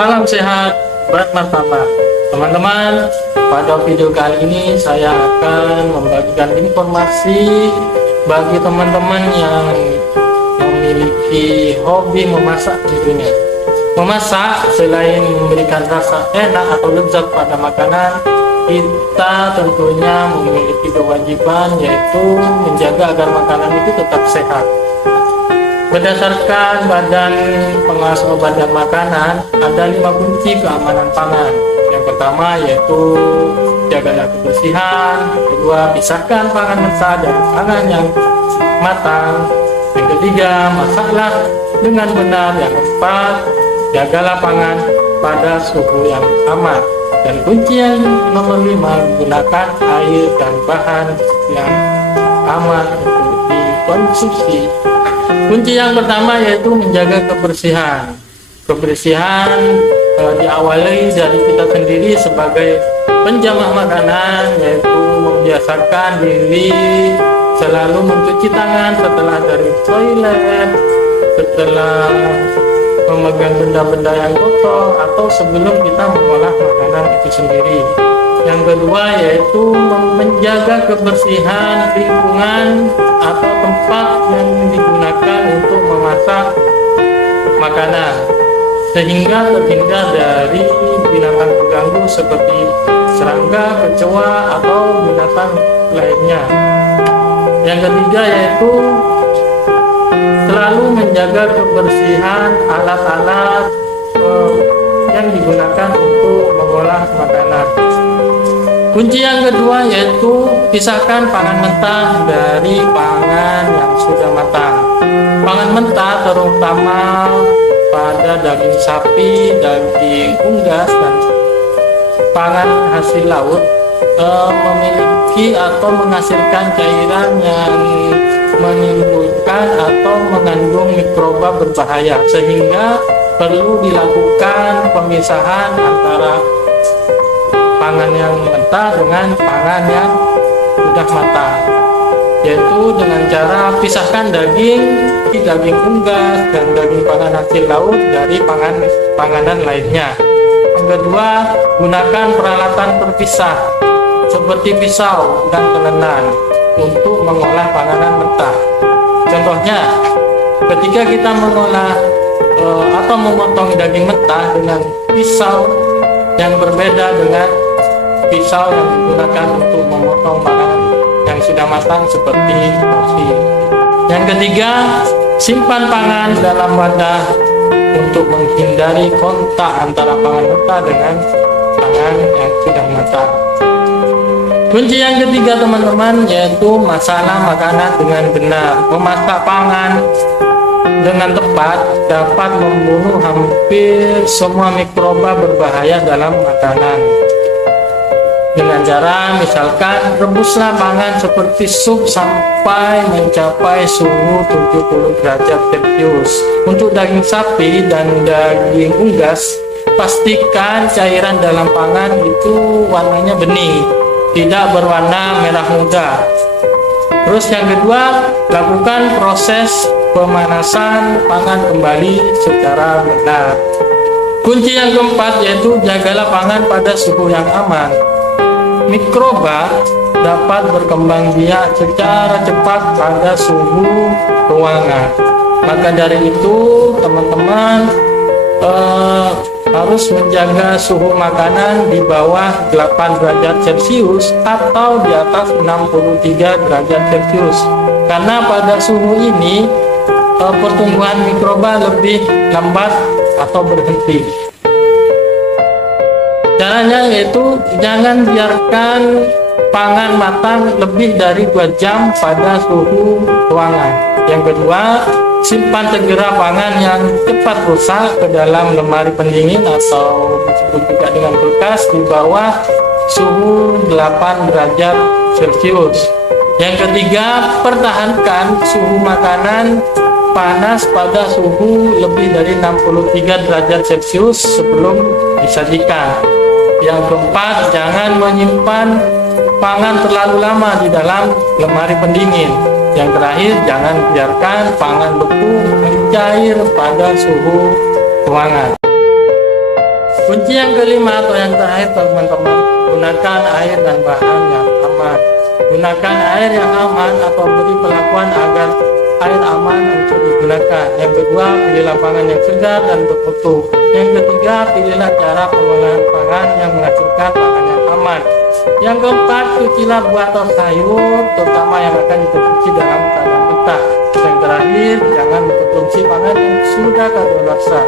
Salam sehat, berat martabak. Teman-teman, pada video kali ini saya akan membagikan informasi bagi teman-teman yang memiliki hobi memasak tentunya. Memasak selain memberikan rasa enak atau lezat pada makanan, kita tentunya memiliki kewajiban yaitu menjaga agar makanan itu tetap sehat. Berdasarkan Badan Pengawas Obat dan Makanan, ada 5 kunci keamanan pangan. Yang pertama yaitu jagalah kebersihan. Yang kedua, pisahkan pangan mentah dari pangan yang matang. Yang ketiga, masaklah dengan benar. Yang keempat, jagalah pangan pada suhu yang aman. Dan kunci yang nomor 5, gunakan air dan bahan yang aman untuk dikonsumsi. Kunci yang pertama yaitu menjaga kebersihan. Kebersihan diawali dari kita sendiri sebagai penjamah makanan, yaitu membiasakan diri selalu mencuci tangan setelah dari toilet, setelah memegang benda-benda yang kotor, atau sebelum kita mengolah makanan itu sendiri. Yang kedua yaitu menjaga kebersihan lingkungan atau tempat yang digunakan untuk memasak makanan, sehingga terhindar dari binatang pengganggu seperti serangga, kecoa, atau binatang lainnya. Yang ketiga yaitu selalu menjaga kebersihan alat-alat yang digunakan untuk mengolah makanan. Kunci yang kedua yaitu pisahkan pangan mentah dari pangan yang sudah matang. Pangan mentah terutama pada daging sapi, daging unggas, dan pangan hasil laut memiliki atau menghasilkan cairan yang menimbulkan atau mengandung mikroba berbahaya, sehingga perlu dilakukan pemisahan antara pangan yang mentah dengan pangan yang sudah matang, yaitu dengan cara pisahkan daging unggas dan daging pangan hasil laut dari panganan lainnya. Yang kedua, gunakan peralatan terpisah seperti pisau dan telenan untuk mengolah panganan mentah. Contohnya, ketika kita mengolah atau memotong daging mentah dengan pisau yang berbeda dengan pisau yang digunakan untuk memotong makanan yang sudah matang seperti nasi. Yang ketiga, simpan pangan dalam wadah untuk menghindari kontak antara pangan mentah dengan pangan yang sudah matang. Kunci yang ketiga teman-teman yaitu masalah makanan dengan benar. Memasak pangan dengan tepat dapat membunuh hampir semua mikroba berbahaya dalam makanan. Dengan cara misalkan rebuslah pangan seperti sup sampai mencapai suhu 70 derajat Celcius. Untuk daging sapi dan daging unggas, pastikan cairan dalam pangan itu warnanya bening, tidak berwarna merah muda. Terus yang kedua, lakukan proses pemanasan pangan kembali secara benar. Kunci yang keempat yaitu jagalah pangan pada suhu yang aman. Mikroba dapat berkembang biak secara cepat pada suhu ruangan. Maka dari itu teman-teman harus menjaga suhu makanan di bawah 8 derajat Celcius atau di atas 63 derajat Celcius. Karena pada suhu ini pertumbuhan mikroba lebih lambat atau berhenti. Caranya yaitu jangan biarkan pangan matang lebih dari 2 jam pada suhu ruangan. Yang kedua, simpan segera pangan yang cepat rusak ke dalam lemari pendingin atau disebut juga dengan kulkas di bawah suhu 8 derajat Celcius. Yang ketiga, pertahankan suhu makanan panas pada suhu lebih dari 63 derajat Celcius sebelum disajikan. Yang keempat, jangan menyimpan pangan terlalu lama di dalam lemari pendingin. Yang terakhir, jangan biarkan pangan beku mencair pada suhu ruangan. Kunci yang kelima atau yang terakhir teman-teman, gunakan air dan bahan yang aman. Gunakan air yang aman atau beri perlakuan agar air aman untuk digunakan. Yang kedua, pilihlah pangan yang segar dan bermutu. Yang ketiga, pilihlah cara pengolahan pangan yang menghasilkan pangan yang aman. Yang keempat, cucilah buah atau sayur, terutama yang akan dikonsumsi dalam keadaan mentah. Yang terakhir, jangan mengkonsumsi pangan yang sudah kadaluarsa.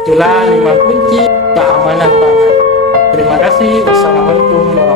Itulah 5 kunci keamanan pangan. Terima kasih. Wassalamualaikum warahmatullahi wabarakatuh.